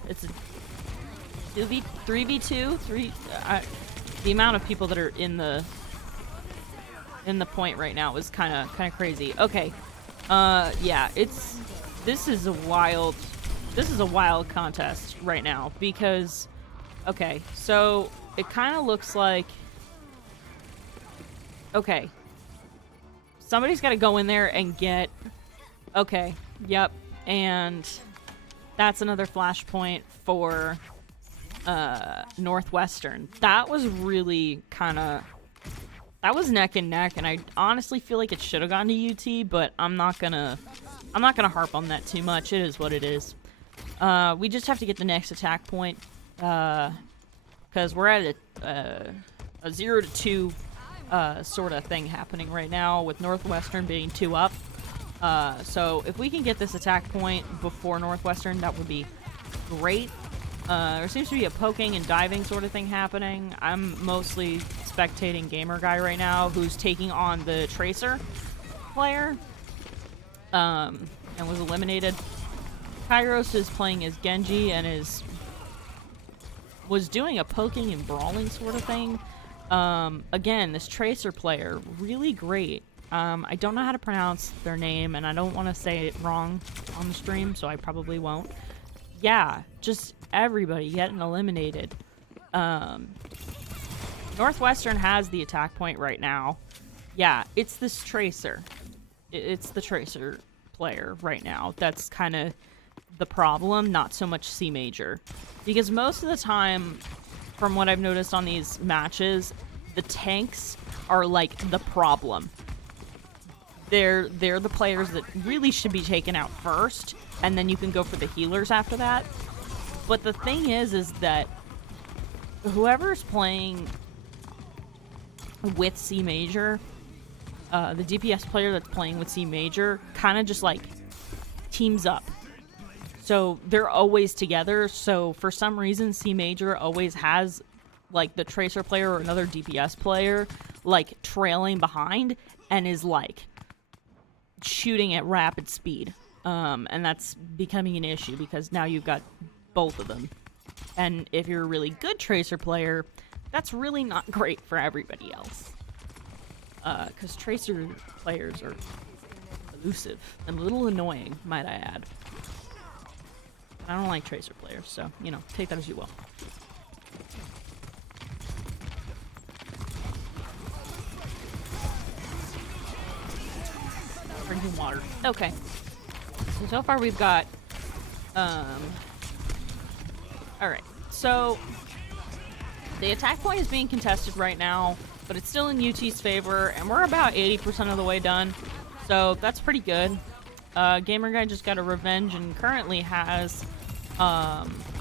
It's a 3v2. The amount of people that are in the point right now is kind of crazy. Okay, yeah, this is a wild contest right now because, okay, so it kind of looks like, okay, somebody's got to go in there and get, okay, yep, and that's another flashpoint for Northwestern. That was really that was neck and neck, and I honestly feel like it should have gone to UT, but I'm not gonna harp on that too much. It is what it is. We just have to get the next attack point, because we're at a 0-2 sort of thing happening right now, with Northwestern being 2 up. So if we can get this attack point before Northwestern, that would be great. There seems to be a poking and diving sort of thing happening. I'm mostly spectating Gamer Guy right now, who's taking on the Tracer player, and was eliminated. Kairos is playing as Genji and was doing a poking and brawling sort of thing. Again, this Tracer player, really great. I don't know how to pronounce their name, and I don't want to say it wrong on the stream, so I probably won't. Yeah, just everybody getting eliminated. Northwestern has the attack point right now. Yeah, it's this Tracer. It's the Tracer player right now. That's kind of the problem, not so much C Major. Because most of the time, from what I've noticed on these matches, the tanks are like the problem. They're the players that really should be taken out first, and then you can go for the healers after that. But the thing is that whoever's playing with C Major, the DPS player that's playing with C Major, kind of just like teams up. So they're always together. So for some reason, C Major always has like the Tracer player or another DPS player like trailing behind and is like shooting at rapid speed. And that's becoming an issue because now you've got both of them. And if you're a really good Tracer player, that's really not great for everybody else. Because Tracer players are elusive and a little annoying, might I add. I don't like Tracer players, so, you know, take that as you will. Drinking water. Okay. So far we've got, alright. So, the attack point is being contested right now, but it's still in UT's favor, and we're about 80% of the way done. So, that's pretty good. Gamer Guy just got a revenge and currently has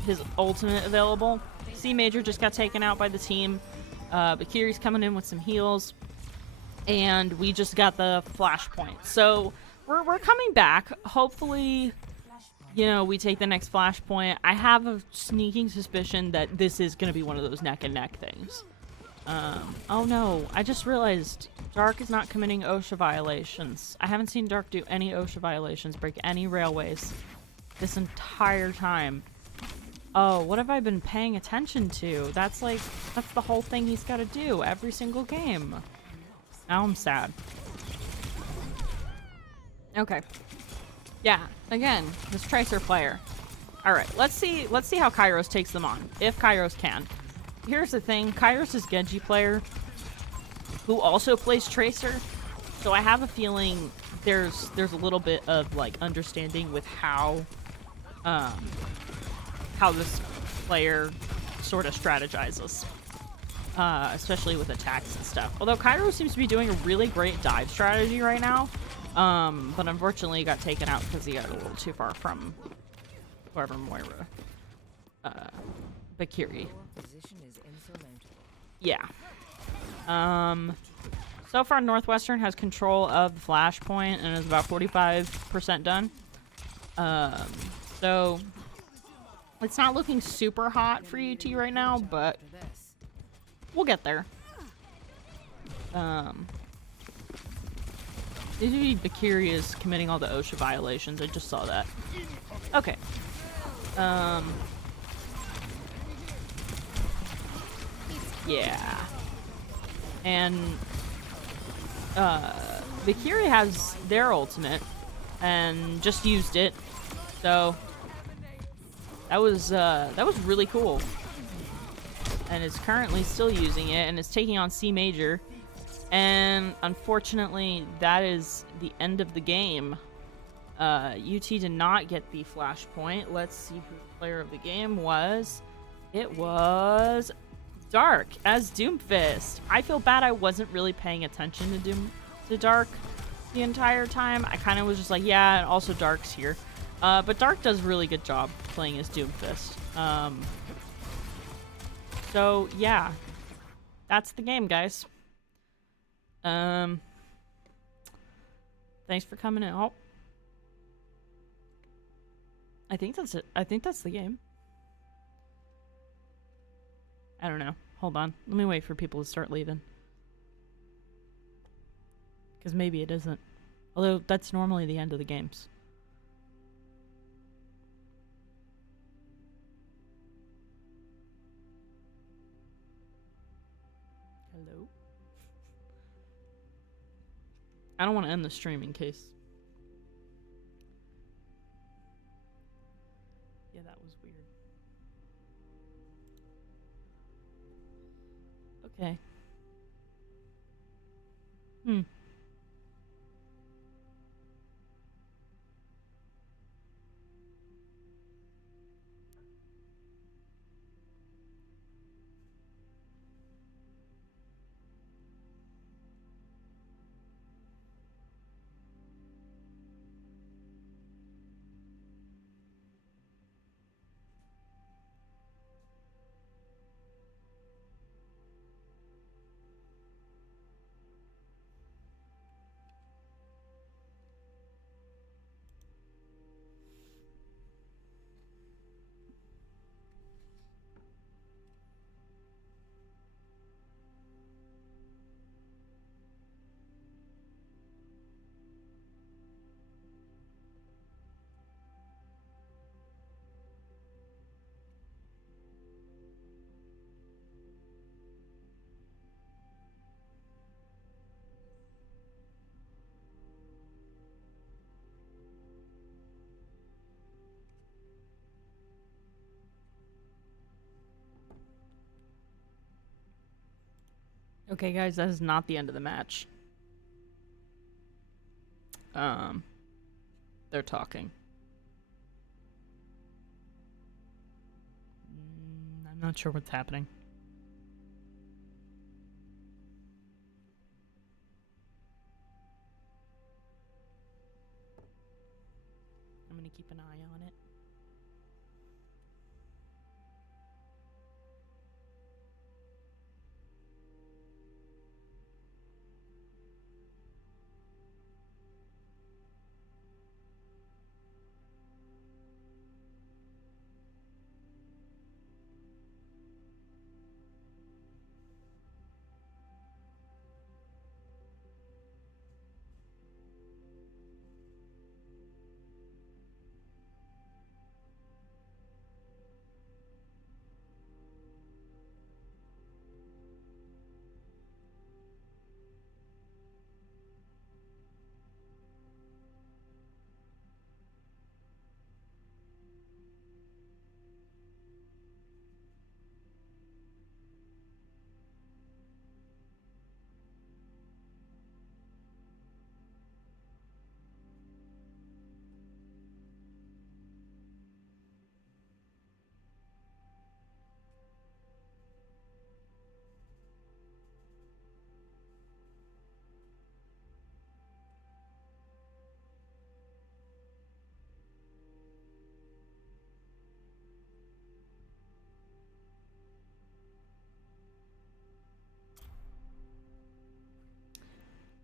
his ultimate available. C Major just got taken out by the team. Bakiri's coming in with some heals. And we just got the flashpoint. So we're coming back. Hopefully, you know, we take the next flashpoint. I have a sneaking suspicion that this is going to be one of those neck and neck things. Oh no, I just realized Dark is not committing OSHA violations. I haven't seen Dark do any OSHA violations, break any railways this entire time. Oh, what have I been paying attention to? That's the whole thing he's got to do every single game. Now I'm sad. Okay. Yeah, again, this Tracer player. Alright, let's see how Kairos takes them on. If Kairos can. Here's the thing, Kairos is Genji player who also plays Tracer. So I have a feeling there's a little bit of like understanding with how this player sort of strategizes. Especially with attacks and stuff. Although Kairos seems to be doing a really great dive strategy right now. But unfortunately he got taken out because he got a little too far from whoever Moira. Bakiri. Yeah. So far Northwestern has control of the flashpoint and is about 45% done. So it's not looking super hot for UT right now, but we'll get there. Bakiri is committing all the OSHA violations. I just saw that. Okay. Yeah. And Bakiri has their ultimate and just used it. So that was really cool. And is currently still using it and is taking on C Major. And unfortunately, that is the end of the game. UT did not get the flashpoint. Let's see who the player of the game was. It was Dark as Doomfist. I feel bad I wasn't really paying attention to Dark the entire time. I kind of was just like, yeah, and also Dark's here. But Dark does a really good job playing as Doomfist. So, yeah. That's the game, guys. Thanks for coming in. Oh. I think that's it. I think that's the game. I don't know. Hold on. Let me wait for people to start leaving. Because maybe it isn't. Although, that's normally the end of the games. Hello? I don't want to end the stream in case. Yeah, that was weird. Okay. Okay, guys, that is not the end of the match. They're talking. I'm not sure what's happening. I'm gonna keep an eye on it.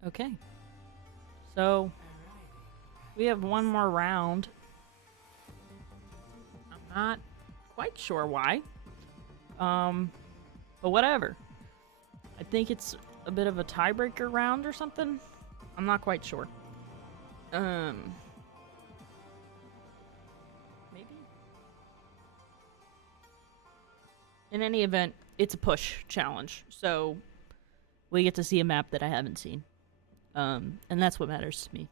Okay. So, we have one more round. I'm not quite sure why. But whatever. I think it's a bit of a tiebreaker round or something. I'm not quite sure. Maybe. In any event, it's a push challenge. So, we get to see a map that I haven't seen. And that's what matters to me.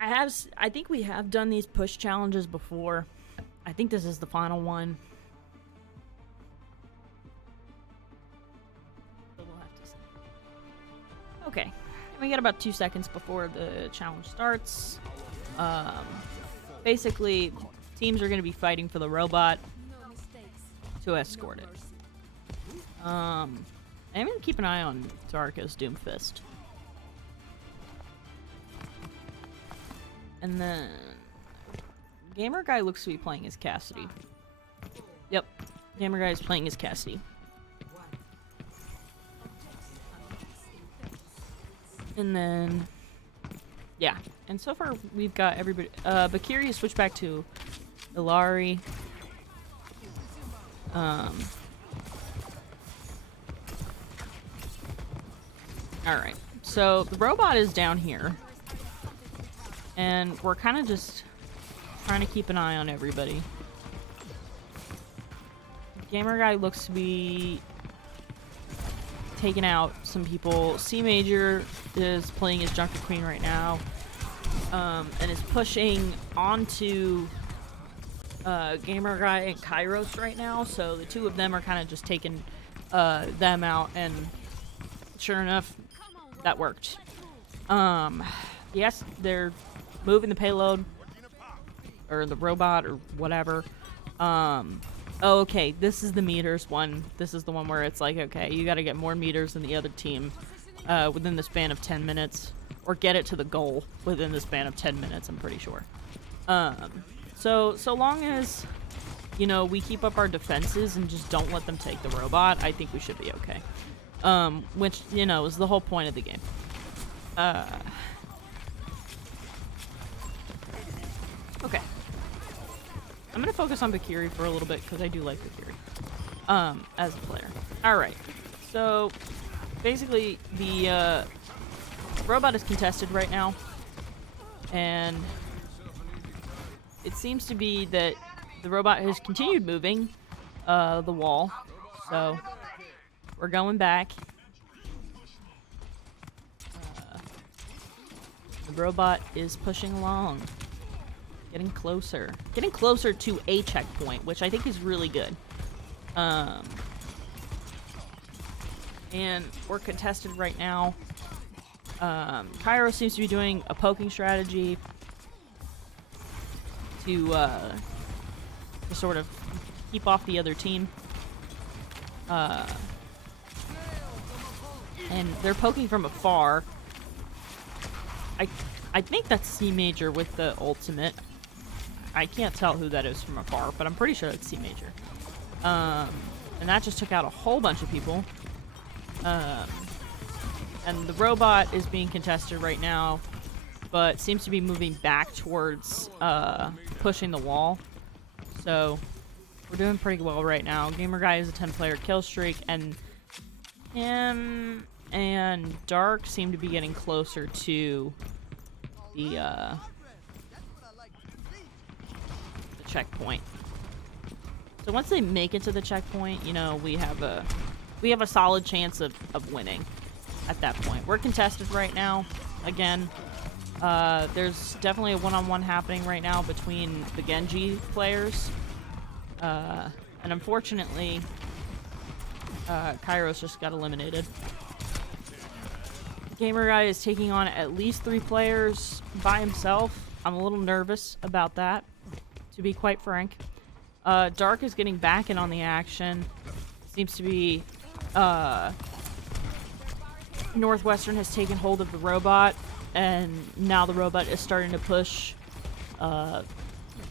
I think we have done these push challenges before. I think this is the final one. But we'll have to see. Okay. We got about 2 seconds before the challenge starts. Basically, teams are going to be fighting for the robot to escort it. I'm going to keep an eye on Tarka's Doomfist. And then Gamer Guy looks to be playing as Cassidy. Yep, Gamer Guy is playing as Cassidy. And then, yeah. And so far we've got everybody. Bakiri switched back to Ilari. Alright, so the robot is down here. And we're kind of just trying to keep an eye on everybody. Gamer guy looks to be taking out some people. C Major is playing his Junker Queen right now. And is pushing onto Gamer Guy and Kairos right now. So the two of them are kind of just taking them out. And sure enough, that worked. Yes, they're moving the payload. Or the robot or whatever. Oh, okay, this is the meters one. This is the one where it's like, okay, you gotta get more meters than the other team within the span of 10 minutes. Or get it to the goal within the span of 10 minutes, I'm pretty sure. So long as, you know, we keep up our defenses and just don't let them take the robot, I think we should be okay. Which, you know, is the whole point of the game. Okay. I'm gonna focus on Bakiri for a little bit because I do like Bakiri as a player. Alright, so basically the robot is contested right now, and it seems to be that the robot has continued moving the wall, so we're going back. The robot is pushing along. Getting closer to a checkpoint, which I think is really good. And we're contested right now. Cairo seems to be doing a poking strategy to sort of keep off the other team. And they're poking from afar. I think that's C Major with the ultimate. I can't tell who that is from afar, but I'm pretty sure it's C Major. And that just took out a whole bunch of people. And the robot is being contested right now, but seems to be moving back towards pushing the wall. So we're doing pretty well right now. Gamer Guy is a 10-player kill streak, and him and Dark seem to be getting closer to the checkpoint. So once they make it to the checkpoint, you know, we have a solid chance of winning at that point. We're contested right now. Again, there's definitely a one-on-one happening right now between the Genji players. And unfortunately, Kairos just got eliminated. Gamer Guy is taking on at least 3 players by himself. I'm a little nervous about that, to be quite frank. Dark is getting back in on the action. Seems to be Northwestern has taken hold of the robot, and now the robot is starting to push the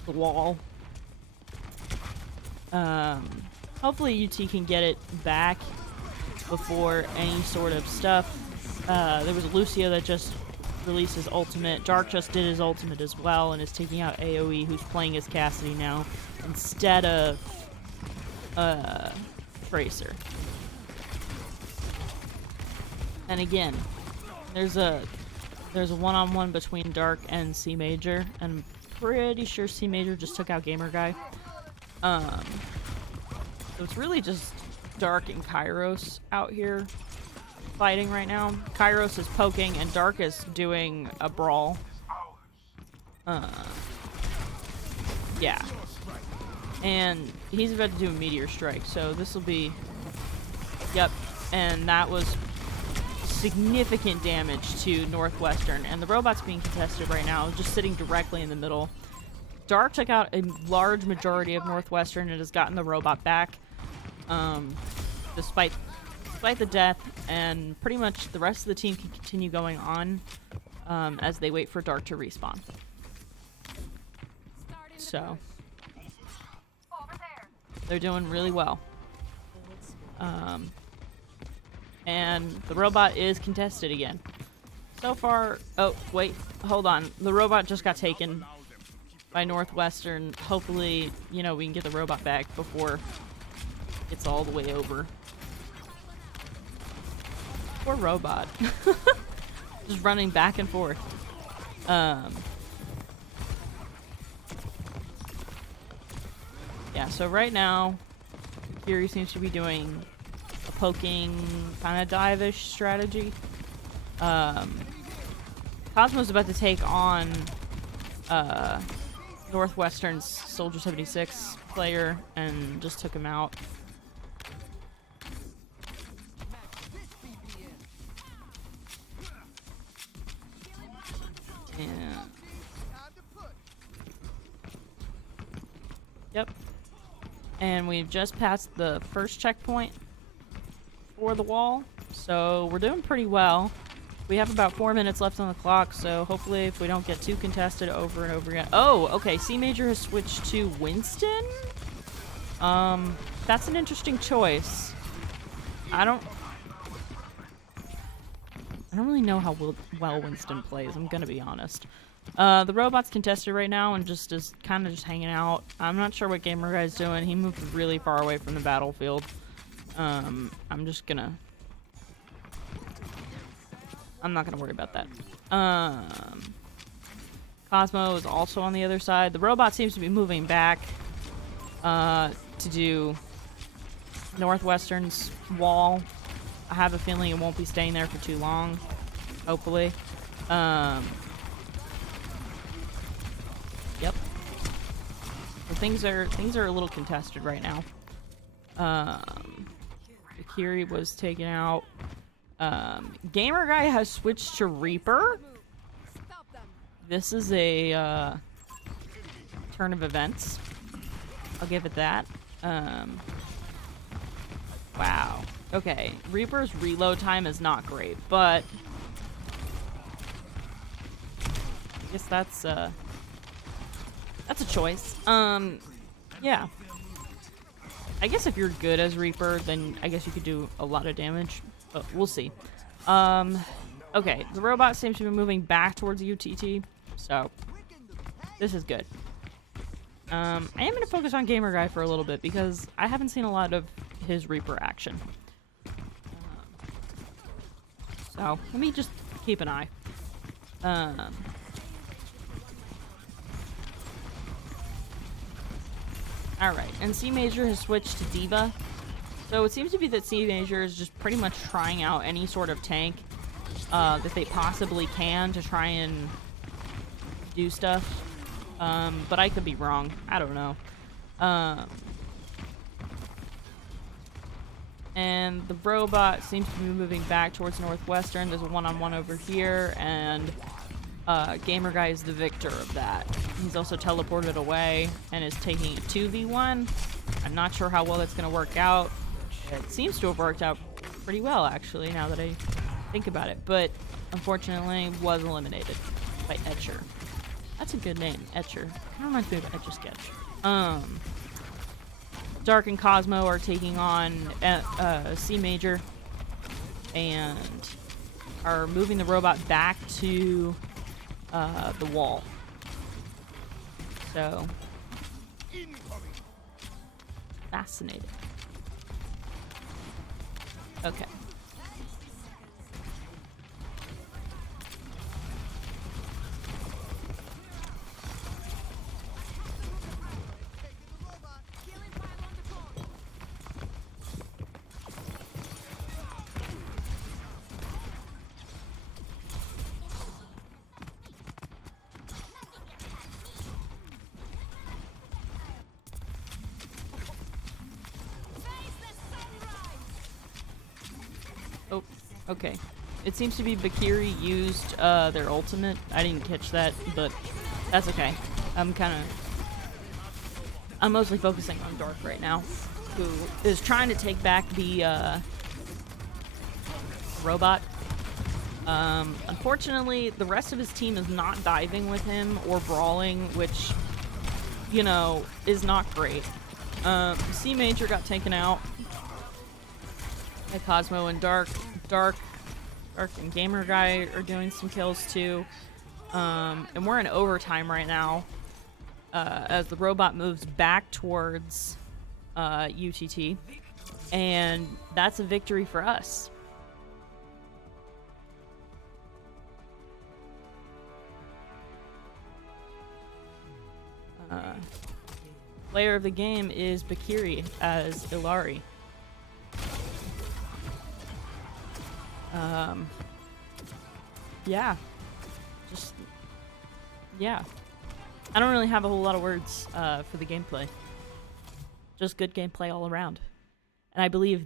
wall. Hopefully UT can get it back before any sort of stuff. There was Lucio that just released his ultimate. Dark just did his ultimate as well and is taking out AoE, who's playing as Cassidy now instead of Tracer. And again, there's a one-on-one between Dark and C Major, and I'm pretty sure C Major just took out Gamer Guy. So it's really just Dark and Kairos out here fighting right now. Kairos is poking and Dark is doing a brawl. Yeah. And he's about to do a meteor strike, so this will be... Yep. And that was significant damage to Northwestern. And the robot's being contested right now, just sitting directly in the middle. Dark took out a large majority of Northwestern and has gotten the robot back. Despite the death, and pretty much the rest of the team can continue going on as they wait for Dark to respawn. So they're doing really well. And the robot is contested again. So far... Oh, wait. Hold on. The robot just got taken by Northwestern. Hopefully, you know, we can get the robot back before it's all the way over. Poor robot. Just running back and forth. Yeah, so right now, Kiri seems to be doing a poking, kind of dive-ish strategy. Cosmo's about to take on Northwestern's Soldier 76 player and just took him out. And yep. And we've just passed the first checkpoint for the wall, so we're doing pretty well. We have about 4 minutes left on the clock, so hopefully if we don't get too contested over and over again. Oh, okay, C Major has switched to Winston. That's an interesting choice. I don't really know how well Winston plays, I'm gonna be honest. The robot's contested right now and just is kind of just hanging out. I'm not sure what Gamer Guy's doing. He moved really far away from the battlefield. I'm not gonna worry about that. Cosmo is also on the other side. The robot seems to be moving back to do Northwestern's wall. I have a feeling it won't be staying there for too long. Hopefully. Yep. So things are a little contested right now. Kiri was taken out. Gamer Guy has switched to Reaper. This is a turn of events. I'll give it that. Wow. Okay, Reaper's reload time is not great, but I guess that's a choice. Yeah. I guess if you're good as Reaper, then I guess you could do a lot of damage, but we'll see. Okay, the robot seems to be moving back towards UTT, so this is good. I am going to focus on Gamer Guy for a little bit because I haven't seen a lot of his Reaper action. So let me just keep an eye. Alright, and C Major has switched to Diva. So it seems to be that C Major is just pretty much trying out any sort of tank that they possibly can to try and do stuff. But I could be wrong. I don't know. And the robot seems to be moving back towards Northwestern. There's a one-on-one over here, and Gamer Guy is the victor of that. He's also teleported away and is taking a 2v1. I'm not sure how well that's going to work out. It seems to have worked out pretty well, actually, now that I think about it. But, unfortunately, was eliminated by Etcher. That's a good name, Etcher. That reminds me of Etch-a-Sketch. Dark and Cosmo are taking on C Major and are moving the robot back to the wall. So, fascinating. Okay. Oh, okay. It seems to be Bakiri used their ultimate. I didn't catch that, but that's okay. I'm mostly focusing on Dark right now, who is trying to take back the robot. Unfortunately, the rest of his team is not diving with him or brawling, which, you know, is not great. C Major got taken out by Cosmo and Dark. Dark and Gamer Guy are doing some kills too. And we're in overtime right now as the robot moves back towards UTT. And that's a victory for us. Player of the game is Bakiri as Ilari. Yeah. Just, yeah. I don't really have a whole lot of words for the gameplay. Just good gameplay all around. And I believe